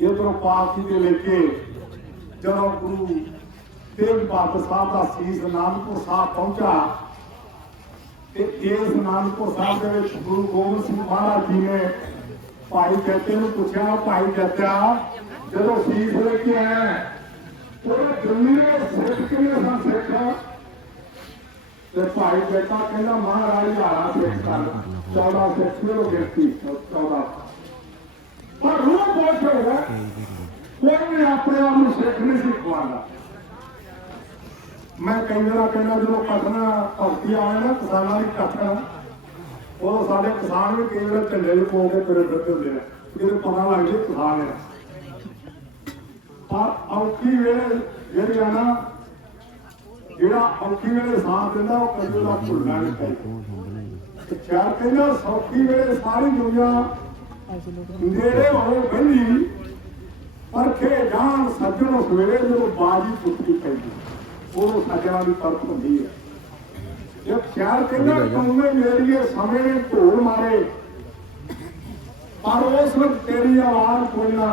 ਇਧਰੋਂ ਪਾਲਕੀ ਦੇ ਲੈ ਕੇ ਜਦੋਂ ਗੁਰੂ ਤੇਗ ਬਹਾਦਰ ਸਾਹਿਬ ਦਾ ਸੀਸ ਨਾਨਕਪੁਰ ਸਾਹਿਬ ਪਹੁੰਚਾ ਤੇ ਇਸ ਨਾਨਕਪੁਰ ਸਾਹਿਬ ਦੇ ਵਿੱਚ ਗੁਰੂ ਗੋਬਿੰਦ ਸਿੰਘ ਮਹਾਰਾਜ ਜੀ ਨੇ ਭਾਈ ਜੱਤੇ ਨੂੰ ਪੁੱਛਿਆ, ਭਾਈ ਜੱਟਾ, ਜਦੋਂ ਸੀਸ ਲੈ ਕੇ ਆਇਆ ਉਹ ਦਿੱਲੀ ਦੇ ਸਿੱਖ ਕਿਵੇਂ ਸਨ ਸਿੱਖ? ਤੇ ਭਾਈ ਬੇਟਾ ਕਹਿੰਦਾ, ਮਹਾਰਾਜ ਹਾਰਾ ਸਿੱਖ ਸਨ 14 ਸਿੱਖ ਨੂੰ ਗਿਣਤੀ 14 ਪਰ ਰੂਹ ਬਹੁਤ ਹੋ ਕੋਈ ਵੀ ਆਪਣੇ ਆਪ ਨੂੰ ਸਿੱਖ ਨਹੀਂ ਸੀ ਮੈਂ ਕਈ ਵਾਰ ਕਹਿੰਦਾ ਜਦੋਂ ਕਥਨਾ ਭਗਤੀ ਆਏ ਨਾ ਕਿਸਾਨਾਂ ਦੀ ਕਥਨਾ ਉਹ ਸਾਡੇ ਕਿਸਾਨ ਵੀ ਕਈ ਵਾਰ ਝੰਡੇ ਨੂੰ ਪੋ ਕੇ ਤੁਰੇ ਫਿਰਦੇ ਹੁੰਦੇ ਨੇ ਜਦੋਂ ਪਤਾ ਲੱਗ ਜੇ ਕਿਸਾਨ ਨੇ ਪਰ ਔਖੀ ਵੇਲੇ ਜਿਹੜੀ ਆ ਨਾ ਜਿਹੜਾ ਔਖੀ ਵੇਲੇ ਸਾਥ ਦਿੰਦਾ, ਉਹ ਕਦੇ ਦਾ ਭੁੱਲਣਾ ਨਹੀਂ ਚਾਹੀਦਾ ਚਾਰ ਕਹਿੰਦਾ ਸੌਖੀ ਵੇਲੇ ਸਾਰੀ ਦੁਨੀਆ ਨੇੜੇ ਹੋ ਬੰਦੀ ਪਰਖੇ ਜਾਣ ਸੱਜਣੋ ਸਵੇਰੇ ਜਦੋਂ ਬਾਜੀ ਪੁੱਟੀ ਪੈਂਦੀ ਉਹ ਸੱਜਣਾ ਦੀ ਪਰਖ ਹੁੰਦੀ ਹੈ। ਇੱਕ ਸ਼ਾਇਰ ਕਹਿੰਦਾ ਕੌਣੇ ਮੇਰੀਏ ਸਮੇਂ ਨੇ ਢੋਲ ਮਾਰੇ। ਪਰ ਉਸ ਵਕਤ ਤੇਰੀ ਆਵਾਜ਼ ਕੋਈ ਨਾ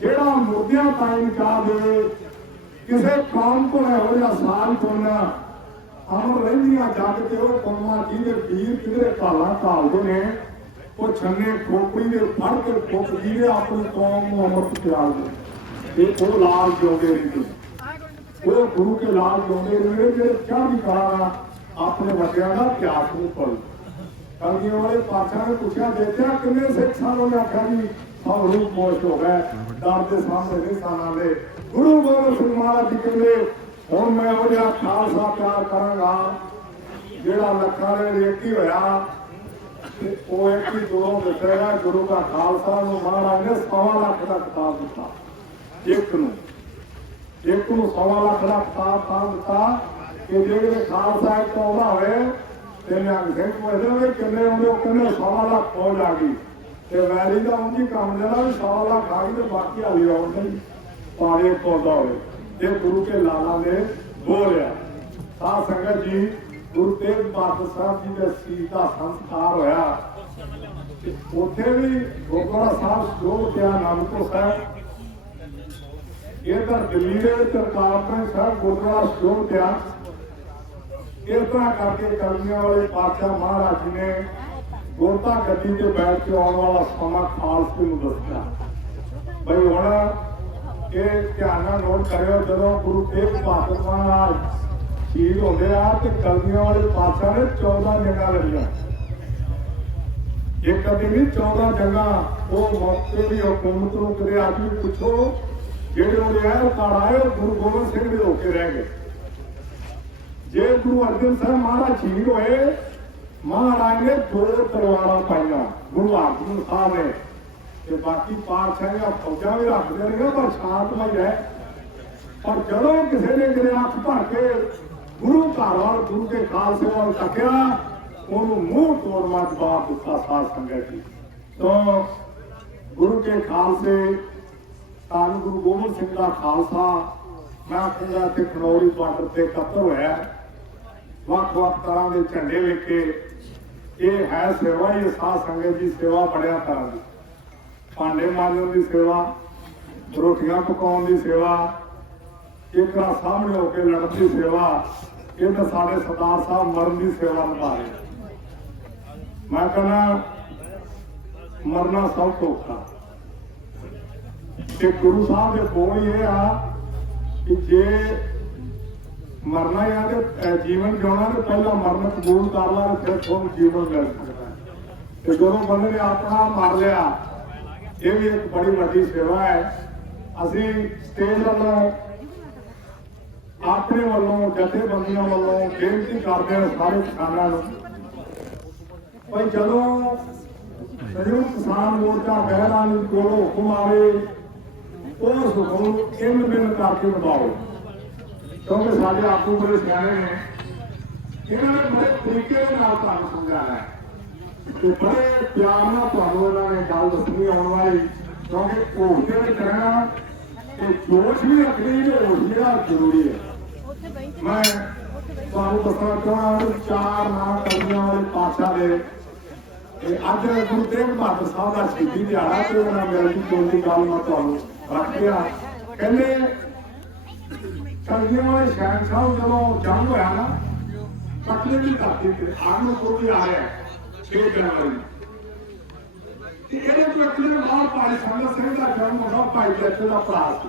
ਜਿਹੜਾ ਮੁਰਦਿਆਂ ਤਾਈਂ ਕਾ ਦੇਵੇ ਕਿਸੇ ਕੌਮ ਕੋਲ ਇਹੋ ਜਿਹਾ ਸਾਲ ਕੋਨਾ ਅਮਰ ਰਹਿੰਦੀਆਂ ਜੱਗ ਤੇ ਉਹ ਕੌਮਾਂ ਜਿਹਦੇ ਵੀਰ ਕਿਧਰੇ ਕਾਲਾਂ ਕਾਲਦੇ ਨੇ ਉਹ ਛੰਨੇ ਖੋਪੜੀ ਦੇ ਫੜ ਕੇ ਫੁੱਕ ਜਿਹਦੇ ਆਪਣੀ ਕੌਮ ਨੂੰ ਅਮਰਤ ਪਿਆਲਦੇ ਤੇ ਉਹ ਲਾਲ ਜਿਉਂਦੇ ਰਹਿੰਦੇ। ਉਹ ਗੁਰੂ ਕੇ ਲਾਲ ਜਿਉਂਦੇ ਰਹਿੰਦੇ, ਜਿਹੜੇ ਚੜ੍ਹਦੀ ਕਲਾ ਆਪਣੇ ਵੱਡਿਆਂ ਦਾ ਇਤਿਹਾਸ ਨੂੰ ਪੜ੍ਹ ਕਲਗੀਆਂ ਵਾਲੇ ਪਾਤਸ਼ਾਹ ਨੇ ਪੁੱਛਿਆ, ਦੇਖਿਆ ਕਿੰਨੇ ਸਿੱਖ ਸਨ ਉਹਨੇ ਆਖਿਆ ਜੀ, ਸਭ ਰੂਪ ਮੋਸ਼ ਹੋ ਗਏ, ਡਰ ਦੇ ਸਾਹਮਣੇ ਨਹੀਂ ਸਾਨਾਂ ਦੇ। ਗੁਰੂ ਗੋਬਿੰਦ ਸਿੰਘ ਮਹਾਰਾਜ ਜੀ ਕਹਿੰਦੇ, ਹੁਣ ਮੈਂ ਉਹ ਜਿਹਾ ਖਾਲਸਾ ਪਿਆਰ ਕਰਾਂਗਾ, ਜਿਹੜਾ ਲੱਖਾਂ ਦੇ ਰੇਕੀ ਹੋਇਆ ਤੇ ਉਹ ਇੱਕ ਹੀ ਦੂਰੋਂ ਦੱਸੇਗਾ ਗੁਰੂ ਦਾ ਖਾਲਸਾ ਨੂੰ ਮਹਾਰਾਜ ਨੇ ਸਵਾ ਲੱਖ ਦਾ ਕਿਤਾਬ ਦਿੱਤਾ, ਇੱਕ ਨੂੰ। ਇੱਕ ਨੂੰ ਸਵਾ ਲੱਖ ਦਾ ਕਿਤਾਬ ਤਾਂ ਦਿੱਤਾ ਕਿ ਜਿਹੜੇ ਖਾਲਸਾ ਇੱਕ ਆਉਂਦਾ ਹੋਵੇ ਤੇ ਨਿਹੰਗ ਸਿੰਘ ਪੁੱਛਦੇ ਵੀ ਕਿੰਨੇ ਆਉਂਦੇ ਉਹ ਕਹਿੰਦੇ ਸਵਾ ਲੱਖ ਫੌਜ ਆ ਗਈ। ਤੇ ਵੈਰੀ ਦਾ ਉਂਝ ਕੰਮ ਜਿਹੜਾ ਵੀ ਸਵਾ ਲੱਖ ਆ ਗਈ ਤੇ ਬਾਕੀ ਹਾਲੀ ਆਉਂਦੇ ਹੀ ਪਾਰੇ ਪੌਦਾ ਹੋਵੇ। ਇਹ ਗੁਰੂ ਕੇ ਲਾਲਾ ਨੇ ਬੋਲਿਆ। ਸਾਧ ਸੰਗਤ ਜੀ ਗੁਰੂ ਤੇਗ ਬਹਾਦਰ ਸਾਹਿਬ ਜੀ ਦੇ ਸੀਸ ਦਾ ਸੰਸਕਾਰ ਹੋਇਆ। ਉੱਥੇ ਵੀ ਗੁਰਦੁਆਰਾ ਸਾਹਿਬ ਜੋ ਕਿਹਾ ਨਾਨਕਪੁਰ ਸਾਹਿਬ। ਇਧਰ ਦਿੱਲੀ ਦੇ ਵਿੱਚ ਕਰਤਾਰਪੁਰ ਸਾਹਿਬ ਗੁਰਦੁਆਰਾ ਸਟੋਰ ਪਿਆ ਇਸ ਤਰ੍ਹਾਂ ਕਰਕੇ ਕਲਮੀਆਂ ਵਾਲੇ ਪਾਤਸ਼ਾਹ ਮਹਾਰਾਜ ਨੇ ਗੁਰਤਾ ਗੱਦੀ ਤੇ ਬੈਠ ਕੇ ਆਉਣ ਵਾਲਾ ਸਮਾਂ ਖਾਲਸੇ ਨੂੰ ਦੱਸਿਆ। ਬਈ ਹੁਣ ਇਹ ਧਿਆਨ ਨਾਲ ਨੋਟ ਕਰਿਓ, ਜਦੋਂ ਗੁਰੂ ਤੇਗ ਬਹਾਦਰ ਮਹਾਰਾਜ ਸ਼ਹੀਦ ਹੁੰਦੇ ਆ ਤੇ ਕਲਮੀਆਂ ਵਾਲੇ ਪਾਤਸ਼ਾਹ ਨੇ 14 ਜੰਗਾਂ ਲੜੀਆਂ। ਇੱਕ ਕਦੇ ਨਹੀਂ 14 ਜੰਗਾਂ ਉਹ ਮੌਕੇ ਦੀ ਹਕੂਮਤ ਨੂੰ ਕਦੇ ਆ ਪੁੱਛੋ, ਜਿਹੜੇ ਉਹਦੇ ਆ ਕਾੜ ਉਹ ਗੁਰੂ ਗੋਬਿੰਦ ਸਿੰਘ ਦੇ ਹੋ ਕੇ ਰਹਿ ਗਏ। ਜੇ ਗੁਰੂ ਅਰਜਨ ਸਾਹਿਬ ਮਹਾਰਾਜ ਸ਼ਹੀਦ ਹੋਏ, ਮਹਾਰਾਜ ਨੇ ਦੋ ਤਲਵਾਰਾਂ ਪਾਈਆਂ, ਗੁਰੂ ਅਰਜਨ ਸਾਹਿਬ ਨੇ। ਤੇ ਬਾਕੀ ਪਾਤਸ਼ਾਹੀਆਂ ਫੌਜਾਂ ਵੀ ਰੱਖਦੇ ਨੇ, ਪਰ ਸ਼ਾਂਤਮਈ ਹੈ। ਪਰ ਜਦੋਂ ਕਿਸੇ ਨੇ ਕਿਤੇ ਅੱਖ ਭਰ ਕੇ ਗੁਰੂ ਘਰ ਵੱਲ ਗੁਰੂ ਦੇ ਖਾਲਸੇ ਵੱਲ ਤੱਕਿਆ ਉਹਨੂੰ ਮੂੰਹ ਤੋੜਵਾ ਜਵਾਬ ਦਿੱਤਾ ਸਾਧ ਸੰਗਤ ਜੀ। ਤੋਂ ਗੁਰੂ ਕੇ ਖਾਲਸੇ, ਧੰਨ ਗੁਰੂ ਗੋਬਿੰਦ ਸਿੰਘ ਦਾ ਖਾਲਸਾ, ਮੈਂ ਆਖੂੰਗਾ ਕਿ ਖਨੌਰੀ ਬਾਰਡਰ ਤੇ ਇਕੱਤਰ ਹੋਇਆ ਵੱਖ ਵੱਖ ਤਰ੍ਹਾਂ ਦੇ ਝੰਡੇ ਲੈ ਕੇ ਇਹ ਹੈ ਸੇਵਾ ਹੀ ਸਾਧ ਸੰਗਤ ਦੀ ਸੇਵਾ ਬੜਿਆ ਤਰ੍ਹਾਂ ਦੀ। ਭਾਂਡੇ ਮਾਂਜਣ ਦੀ ਸੇਵਾ, ਰੋਟੀਆਂ ਪਕਾਉਣ ਦੀ ਸੇਵਾ, ਇੱਕ ਸਾਹਮਣੇ ਹੋ ਕੇ ਲੜਨ ਦੀ ਸੇਵਾ ਇਹ ਤਾਂ ਸਾਡੇ ਸਰਦਾਰ ਸਾਹਿਬ ਮਰਨ ਦੀ ਸੇਵਾ ਨਿਭਾ ਰਹੇ ਮੈਂ ਕਹਿੰਦਾ, ਮਰਨਾ ਸਭ ਤੋਂ ਔਖਾ। ਤੇ ਗੁਰੂ ਸਾਹਿਬ ਦੇ ਬੋਲ ਇਹ ਆ ਕਿ ਜੇ ਮਰਨਾ ਹੈ ਤੇ ਜੀਵਨ ਜਿਉਣਾ ਤੇ ਪਹਿਲਾਂ ਮਰਨ ਕਬੂਲ ਕਰ ਲਾ ਤੇ ਫਿਰ ਤੁਹਾਨੂੰ ਜੀਵਨ ਮਿਲ ਸਕਦਾ ਤੇ ਜਦੋਂ ਬੰਦੇ ਨੇ ਆਪਣਾ ਮਰ ਲਿਆ, ਇਹ ਵੀ ਇੱਕ ਬੜੀ ਵੱਡੀ ਸੇਵਾ ਹੈ। ਅਸੀਂ ਸਟੇਜ ਵੱਲੋਂ ਆਪਣੇ ਵੱਲੋਂ, ਜਥੇਬੰਦੀਆਂ ਵੱਲੋਂ ਬੇਨਤੀ ਕਰਦੇ ਹਾਂ ਸਾਰੇ ਕਿਸਾਨਾਂ ਨੂੰ ਭਾਈ ਜਦੋਂ ਸੰਯੁਕਤ ਕਿਸਾਨ ਮੋਰਚਾ ਬਹਿਰਾਂ ਕੋਲੋਂ ਹੁਕਮ ਆਵੇ ਉਸ ਹੁਕਮ ਨੂੰ ਇਨ ਕਰਕੇ ਬਣਾਓ ਕਿਉਂਕਿ ਸਾਡੇ ਆਗੂ ਬੜੇ ਸਿਆਣੇ ਨੇ। ਇਹਨਾਂ ਨੇ ਬੜੇ ਤਰੀਕੇ ਦੇ ਨਾਲ ਤੁਹਾਨੂੰ ਸਮਝਾਉਣਾ ਹੈ। ਤੇ ਬੜੇ ਪਿਆਰ ਨਾਲ ਤੁਹਾਨੂੰ ਇਹਨਾਂ ਨੇ ਗੱਲ ਦੱਸਣੀ ਆਉਣ ਵਾਲੀ, ਕਿਉਂਕਿ ਭੋਗ ਦੇ ਵਿੱਚ ਰਹਿਣਾ ਤੇ ਜੋਸ਼ ਵੀ ਰੱਖਣੀ ਤੇ ਹੋਸ਼ ਜਿਹੜਾ ਜ਼ਰੂਰੀ ਹੈ। ਮੈਂ ਤੁਹਾਨੂੰ ਦੱਸਣਾ ਚਾਹਾਂ ਚਾਰ ਨਾਂ ਕਲੀਆਂ ਵਾਲੇ ਪਾਤਸ਼ਾਹ ਦੇ। ਤੇ ਅੱਜ ਗੁਰੂ ਤੇਗ ਬਹਾਦਰ ਸਾਹਿਬ ਦਾ ਸ਼ਹੀਦੀ ਦਿਹਾੜਾ ਤੇ ਉਹਨਾਂ ਮੇਰੀ ਦੀ ਚੋਣ ਦੀ ਗੱਲ ਮੈਂ ਤੁਹਾਨੂੰ ਰੱਖ ਗਿਆ ਕਹਿੰਦੇ ਕਲਗੀਆਂ ਵਾਲੇ ਸ਼ਹਿਨਸ਼ਾਹ ਜਦੋਂ ਜੰਗ ਹੋਇਆ ਨਾ ਪਟਨੇ ਦੀ ਧਰਤੀ ਤੇ ਆਣ ਨੂੰ ਕੋਈ ਆ ਰਿਹਾ 6 ਜਨਵਰੀ ਤੇ ਇਹਦੇ ਤੋਂ ਇੱਕ ਦਿਨ ਬਾਅਦ ਭਾਈ ਸੰਗਤ ਸਿੰਘ ਦਾ ਜਨਮ ਹੋਇਆ ਭਾਈ ਜੱਥੇ ਦਾ ਭਰਾ ਸੀ।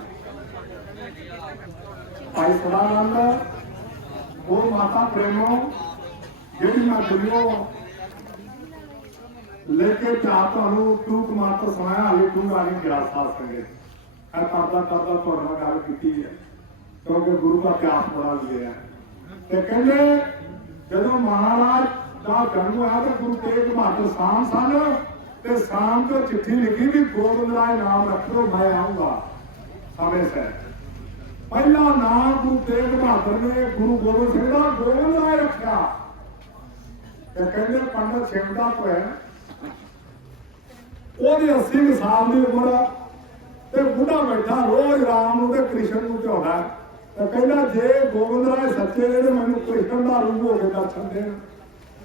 ਭਾਈ ਸਦਾਨੰਦ ਉਹ ਮਾਤਾ ਪ੍ਰੇਮੋ, ਜਿਹੜੀ ਮੈਂ ਦੁਨੀਆ ਲੈ ਕੇ ਜਾ ਤੁਹਾਨੂੰ ਤੂੰ ਮਾਤਰ ਸੁਣਾਇਆ, ਹਲੇ ਤੂੰ ਗਾਣੀ ਗਿਆ ਸਾਥ ਸੰਗੇ ਇਹ ਕਰਦਾ ਕਰਦਾ ਤੁਹਾਡੇ ਨਾਲ ਗੱਲ ਕੀਤੀ ਹੈ, ਕਿਉਂਕਿ ਗੁਰੂ ਦਾ ਪਿਆਸ ਬੜਾ ਲਿਆ ਤੇ ਕਹਿੰਦੇ, ਜਦੋਂ ਮਹਾਰਾਜ ਦਾ ਜਨਮ ਹੋਇਆ ਤਾਂ ਗੁਰੂ ਤੇਗ ਬਹਾਦਰ ਸਾਮ ਸਨ, ਤੇ ਸਾਮ ਤੋਂ ਚਿੱਠੀ ਲਿਖੀ ਵੀ ਗੋਬਿੰਦ ਰਾਏ ਨਾਮ ਰੱਖੋ ਮੈਂ ਆਉਂਗਾ ਸਮੇਂ ਸਿਰ। ਪਹਿਲਾ ਨਾਮ ਗੁਰੂ ਤੇਗ ਬਹਾਦਰ ਨੇ ਗੁਰੂ ਗੋਬਿੰਦ ਸਿੰਘ ਦਾ ਗੋਬਿੰਦ ਰਾਏ ਰੱਖਿਆ। ਤੇ ਕਹਿੰਦੇ ਪੰਡਤ ਸਿੰਘ ਦਾ ਭੈਣ। ਉਹਦੀ 80 ਸਾਲ ਦੀ ਉਮਰ ਤੇ ਬੁੱਢਾ ਬੈਠਾ ਰੋਜ਼ ਰਾਮ ਨੂੰ ਤੇ ਕ੍ਰਿਸ਼ਨ ਨੂੰ ਝਾਉਂਦਾ ਤੇ ਕਹਿੰਦਾ ਜੇ ਗੋਬਿੰਦ ਰਾਏ ਸੱਚੇ ਨੇ ਤੇ ਮੈਨੂੰ ਕ੍ਰਿਸ਼ਨ ਦਾ ਰੂਪ ਹੋ ਕੇ ਦਰਸ਼ਨ ਦੇਣ।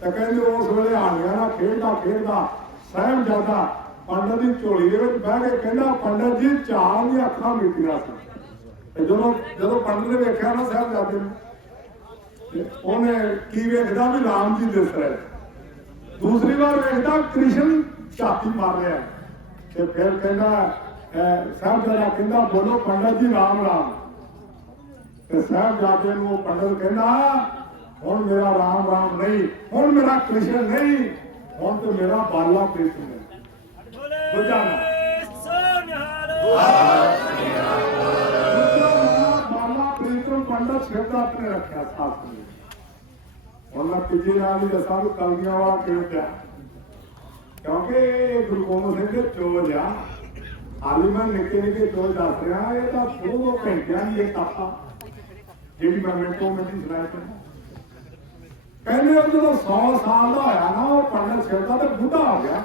ਤੇ ਕਹਿੰਦੇ ਉਸ ਵੇਲੇ ਆ ਗਿਆ ਨਾ ਖੇਡਦਾ ਖੇਡਦਾ, ਸਹਿਮ ਜਾਂਦਾ। ਪੰਡਤ ਦੀ ਝੋਲੀ ਦੇ ਵਿੱਚ ਬਹਿ ਕੇ ਕਹਿੰਦਾ, ਪੰਡਤ ਜੀ ਚਾਰ ਦੀਆਂ ਅੱਖਾਂ ਮੀਟੀਆਂ ਸੀ। ਤੇ ਜਦੋਂ ਜਦੋਂ ਪੰਡਤ ਨੇ ਵੇਖਿਆ ਨਾ ਸਾਹਿਬ ਜਾਂਦੇ ਨੂੰ ਤੇ ਉਹਨੇ ਕੀ ਵੇਖਦਾ ਵੀ ਰਾਮ ਜੀ ਦਿਸ ਰਹੇ ਦੂਸਰੀ ਵਾਰ ਵੇਖਦਾ ਕ੍ਰਿਸ਼ਨ ਝਾਤੀ ਮਾਰ ਰਿਹਾ ਤੇ ਫਿਰ ਕਹਿੰਦਾ ਸਾਹਿਬ ਜਰਾ ਕਹਿੰਦਾ ਬੋਲੋ ਪੰਡਤ ਜੀ ਰਾਮ ਰਾਮ। ਤੇ ਸਾਹਿਬ ਜਾਦੇ ਨੂੰ ਉਹ ਪੰਡਤ ਕਹਿੰਦਾ ਹੁਣ ਮੇਰਾ ਰਾਮ ਰਾਮ ਨਹੀਂ ਹੁਣ ਮੇਰਾ ਕ੍ਰਿਸ਼ਨ ਨਹੀਂ ਹੁਣ ਤੇ ਮੇਰਾ ਬਾਲਾ ਕ੍ਰਿਸ਼ਨ ਹੈ ਦੂਜਾ ਨਾਮ ਦੂਜਾ ਪ੍ਰੀਤਮ ਆਪਣੇ ਰੱਖਿਆ, ਸਾਥ ਨੇ ਹੁਣ ਮੈਂ ਨਾਲ ਹੀ ਦੱਸਾਂ ਕਲਗੀਆਂ ਵਾਲਾ ਕਿਉਂ ਪਿਆ। ਕਿਉਂਕਿ ਗੁਰੂ ਗੋਬਿੰਦ ਸਿੰਘ ਦੇ ਚੋਜ ਆ। ਹਾਲੀ ਨਿੱਕੇ ਨਿੱਕੇ ਚੋਜ ਦੱਸ ਰਿਹਾ, ਇਹ ਤਾਂ ਦੋ ਦੋ ਦੀ ਇਹ ਕਾਪਾ ਜਿਹੜੀ ਮੈਂ ਮਿੰਟੋ ਮਿੰਟੀ ਸੁਣਾਈ ਤੇ ਕਹਿੰਦੇ ਉਹ ਜਦੋਂ 100 ਸਾਲ ਦਾ ਹੋਇਆ ਨਾ, ਉਹ ਪੰਡਤ ਸਿੰਘ ਦਾ ਤੇ ਬੁੱਢਾ ਹੋ ਗਿਆ।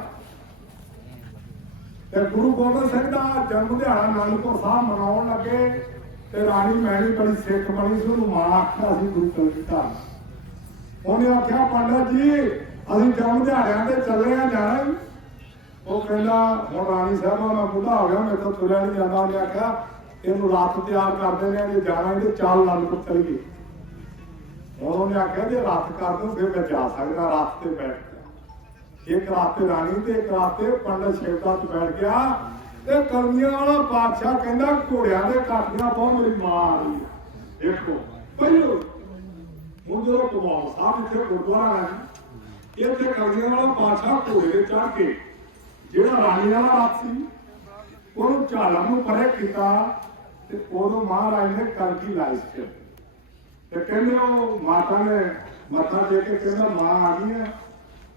ਤੇ ਗੁਰੂ ਗੋਬਿੰਦ ਸਿੰਘ ਦਾ ਜਨਮ ਦਿਹਾੜਾ ਅਨੰਦਪੁਰ ਸਾਹਿਬ ਮਨਾਉਣ ਲੱਗੇ। ਤੇ ਰਾਣੀ ਮੈਣੀ ਬੜੀ ਸਿੱਖ ਬਣੀ ਸੀ, ਉਹਨੂੰ ਮਾਂ ਆਖਿਆ ਸੀ, ਗੁਰੂ ਕਲਗੀਧਰ ਉਹਨੇ ਆਖਿਆ ਪੰਡਤ ਜੀ, ਅਸੀਂ ਜਨਮ ਦਿਹਾੜਿਆਂ ਤੇ ਚੱਲੇ ਆ ਜਾਣਾ ਹੀ। ਉਹ ਕਹਿੰਦਾ, ਹੁਣ ਰਾਣੀ ਸਾਹਿਬਾ, ਮੈਂ ਬੁੱਢਾ ਹੋ ਗਿਆ, ਮੇਰੇ ਤੋਂ ਤੁਰਿਆ ਨਹੀਂ ਜਾਂਦਾ। ਉਹਨੇ ਆਖਿਆ, ਇਹਨੂੰ ਰਾਤ ਤਿਆਰ ਕਰਦੇ ਨੇ ਜੇ ਜਾਣਾ ਇਹਦੇ ਚਾਲ ਅਨੰਦਪੁਰ ਚਲੀਏ। ਹੁਣ ਉਹਨੇ ਆਖਿਆ, ਜੇ ਰਾਤ ਕਰ ਦੂੰ, ਫਿਰ ਮੈਂ ਜਾ ਸਕਦਾ, ਰਾਤ ਤੇ ਬੈਠ ਕੇ ਇੱਕ ਰਾਤ ਤੇ ਰਾਣੀ ਤੇ, ਇੱਕ ਰਾਤ ਤੇ ਪੰਡਤ ਸ਼ਿਵਦਾ ਤੇ ਬੈਠ ਗਿਆ। ਤੇ ਕਰਮੀਆਂ ਵਾਲਾ ਬਾਦਸ਼ਾਹ ਕਹਿੰਦਾ ਘੋੜਿਆਂ ਦੇ ਕਾਠੀਆਂ ਪਾਓ ਮੇਰੀ ਮਾਂ ਆ ਰਹੀ ਹੈ ਦੇਖੋ ਪਹਿਲੋ ਹੁਣ ਜਦੋਂ ਕਮਾਲ ਸਾਹਿਬ ਇੱਥੇ ਗੁਰਦੁਆਰਾ ਹੈ ਇੱਥੇ ਕਰਮੀਆਂ ਵਾਲਾ ਬਾਦਸ਼ਾਹ ਘੋੜੇ ਤੇ ਚੜ ਕੇ ਜਿਹੜਾ ਰਾਣੀ ਵਾਲਾ ਰਾਤ ਸੀ, ਉਹਨੂੰ ਝਾਲਾਂ ਨੂੰ ਪਰੇ ਕੀਤਾ ਤੇ ਉਦੋਂ ਮਹਾਰਾਜ ਨੇ ਕਲਗੀ ਲਾਈ ਸੀ ਤੇ ਕਹਿੰਦੇ ਉਹ ਮਾਤਾ ਨੇ ਮੱਥਾ ਟੇਕ ਕੇ ਕਹਿੰਦਾ ਮਾਂ ਆ ਗਈ ਹੈ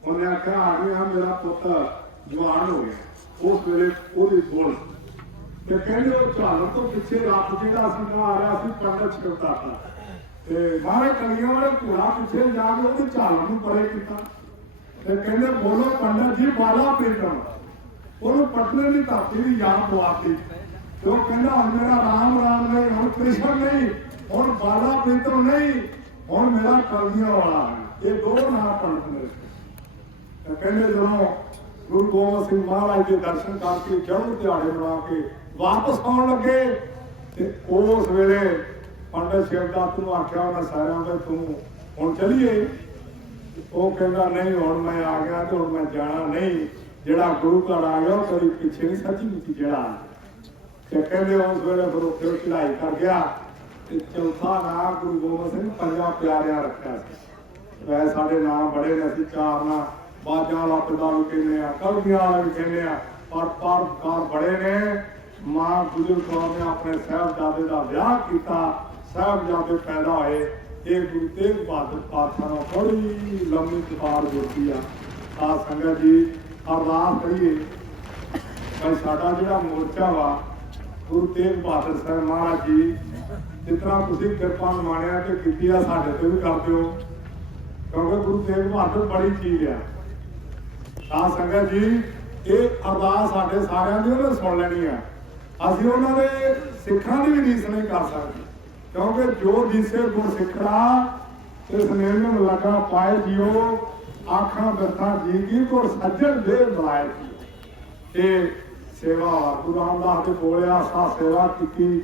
ਉਹਨੇ ਆਖਿਆ, ਆ ਗਿਆ ਮੇਰਾ ਪੁੱਤ ਜਵਾਨ ਹੋ ਗਿਆ। ਉਸ ਵੇਲੇ ਉਹਦੀ ਬੋਲ। ਤੇ ਕਹਿੰਦੇ ਉਹ ਝਾਲਰ ਤੋਂ ਪਿੱਛੇ ਰੱਬ ਜਿਹੜਾ ਸੀ ਆ ਰਿਹਾ ਸੀ, ਪੰਡਤ ਛਿੜਦਾ ਤਾ ਤੇ ਮਾਰੇ ਕਲੀਆਂ ਵਾਲੇ ਘੋੜਾ ਪਿੱਛੇ ਜਾ ਕੇ ਉਹਦੀ ਝਾਲਰ ਨੂੰ ਪਰੇ ਕੀਤਾ। ਤੇ ਕਹਿੰਦੇ, ਬੋਲੋ ਪੰਡਤ ਜੀ, ਬਾਲਾ ਪ੍ਰੀਤਮ ਉਹਨੂੰ ਪਟਨੇ ਦੀ ਧਰਤੀ ਦੀ ਯਾਦ ਦਵਾਤੀ। ਤੇ ਉਹ ਕਹਿੰਦਾ, ਹੁਣ ਮੇਰਾ ਰਾਮ ਰਾਮ ਨਹੀਂ, ਹੁਣ ਕ੍ਰਿਸ਼ਨ ਨਹੀਂ, ਹੁਣ ਬਾਲਾ ਪ੍ਰੀਤਮ ਨਹੀਂ, ਹੁਣ ਮੇਰਾ ਕਲੀਆਂ ਵਾਲਾ ਇਹ ਦੋ ਨਾਂ। ਪੰਡਤ ਨੇ ਕਹਿੰਦੇ, ਜਦੋਂ ਗੁਰੂ ਗੋਬਿੰਦ ਸਿੰਘ ਮਹਾਰਾਜ ਦੇ ਦਰਸ਼ਨ ਕਰਕੇ ਜਨਮ ਦਿਹਾੜੇ ਮਨਾ ਕੇ ਵਾਪਸ ਆਉਣ ਲੱਗੇ ਤੇ ਉਸ ਵੇਲੇ ਪੰਡਤ ਸ਼ਿਵਦਾਸ ਨੂੰ ਆਖਿਆ, ਉਹਨਾਂ ਸਾਰਿਆਂ ਦਾ ਤੂੰ ਹੁਣ ਚਲੀਏ। ਉਹ ਕਹਿੰਦਾ, ਨਹੀਂ, ਹੁਣ ਮੈਂ ਆ ਗਿਆ ਤੇ ਹੁਣ ਮੈਂ ਜਾਣਾ ਨਹੀਂ। ਜਿਹੜਾ ਗੁਰੂ ਘਰ ਆ ਗਿਆ, ਉਹ ਕਦੀ ਪਿੱਛੇ ਨਹੀਂ ਸੱਚੀ ਨਹੀਂ ਜਿਹੜਾ। ਤੇ ਕਹਿੰਦੇ ਉਸ ਵੇਲੇ ਫਿਰ ਉਹ ਫਿਰ ਚੜਾਈ ਕਰ ਗਿਆ ਤੇ ਚੌਥਾ ਨਾਮ ਗੁਰੂ ਗੋਬਿੰਦ ਸਿੰਘ ਪੰਜਾਂ ਪਿਆਰਿਆਂ ਰੱਖਿਆ ਸੀ। ਵੈ ਸਾਡੇ ਨਾਮ ਬੜੇ ਨੇ, ਅਸੀਂ ਚਾਰ ਨਾ ਬਾਜਾਂ ਲੱਪਦਾ ਵੀ ਕਹਿੰਦੇ ਆ, ਕਲਗੀਆਂ ਵਾਲਾ ਵੀ ਕਹਿੰਦੇ ਆ, ਪਰ ਪਰਕਾਰ ਬੜੇ ਨੇ। ਮਾਂ ਗੁਜਰ ਕੌਰ ਨੇ ਆਪਣੇ ਸਾਹਿਬਜ਼ਾਦੇ ਦਾ ਵਿਆਹ ਕੀਤਾ, ਸਾਹਿਬਜ਼ਾਦੇ ਪੈਦਾ ਹੋਏ। ਇਹ ਗੁਰੂ ਤੇਗ ਬਹਾਦਰ ਪਾਤਸ਼ਾਹ ਨਾਲ ਬੜੀ ਲੰਮੀ ਕਿਤਾਬ ਜੁੜਦੀ ਆ। ਆ ਸੰਗਤ ਜੀ ਅਰਦਾਸ ਕਰੀਏ। ਭਾਈ ਸਾਡਾ ਜਿਹੜਾ ਮੋਰਚਾ ਵਾ, ਗੁਰੂ ਤੇਗ ਬਹਾਦਰ ਸਾਹਿਬ ਮਹਾਰਾਜ ਜੀ, ਜਿਸ ਤਰ੍ਹਾਂ ਤੁਸੀਂ ਕਿਰਪਾ ਮਾਣਿਆ ਤੇ ਕੀਤੀ ਆ, ਸਾਡੇ ਤੇ ਵੀ ਕਰ ਦਿਓ। ਕਿਉਂਕਿ ਗੁਰੂ ਤੇਗ ਬਹਾਦਰ ਬੜੀ ਚੀਜ਼ ਆ। ਆ ਸੰਗਤ ਜੀ। ਇਹ ਅਰਦਾਸ ਸਾਡੇ ਸਾਰਿਆਂ ਦੀ ਉਹਨੇ ਸੁਣ ਲੈਣੀ ਆ। ਅਸੀਂ ਉਹਨਾਂ ਦੇ ਸਿੱਖਾਂ ਦੀ ਵੀ ਰੀਸ ਨਹੀਂ ਕਰ ਸਕਦੇ। ਕਿਉਂਕਿ ਜੋ ਦਿਸੇ ਗੁਰ ਸਿੱਖਣਾ ਇਸ ਨੇਮ ਨੂੰ ਲਗਾ ਪਾਏ ਜਿਓ, ਆਖਾਂ ਬਿਰਥਾ ਜੀਗੀ ਕੋਲ ਸੱਜਣ ਦੇ ਮਲਾਇਕ ਇਹ ਸੇਵਾ ਗੁਰੂ ਰਾਮਦਾਸ ਦੇ ਬੋਲਿਆ ਸਾ ਸੇਵਾ ਕੀਤੀ।